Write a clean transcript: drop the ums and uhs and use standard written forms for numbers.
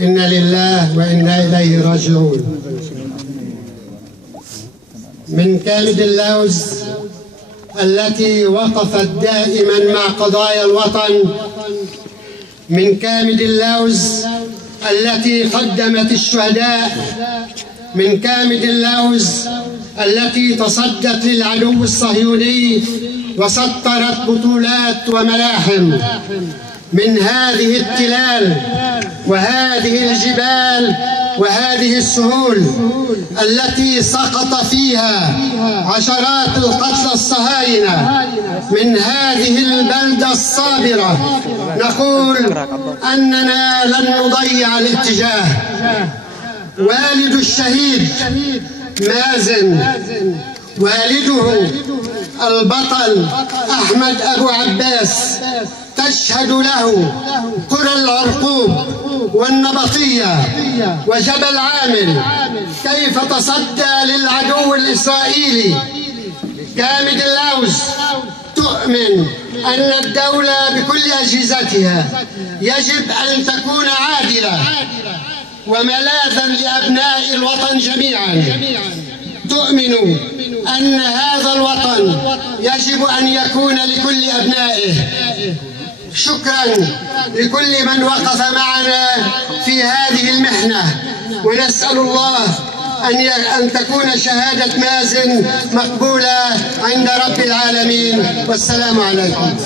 إنا لله وإنا إليه راجعون. من كامد اللوز التي وقفت دائما مع قضايا الوطن، من كامد اللوز التي قدمت الشهداء، من كامد اللوز التي تصدت للعدو الصهيوني وسطرت بطولات وملاحم، من هذه التلال وهذه الجبال وهذه السهول التي سقط فيها عشرات القتلى الصهاينة، من هذه البلدة الصابرة نقول أننا لن نضيع الاتجاه. والد الشهيد مازن، والده البطل أحمد أبو عباس، تشهد له قرى العرقوب والنبطية وجبل عامل كيف تصدى للعدو الإسرائيلي. كامد اللوز تؤمن أن الدولة بكل أجهزتها يجب أن تكون عادلة وملاذا لأبناء الوطن جميعا. تؤمن أن هذا الوطن يجب أن يكون لكل أبنائه. شكرا لكل من وقف معنا في هذه المحنة، ونسأل الله أن تكون شهادة مازن مقبولة عند رب العالمين. والسلام عليكم.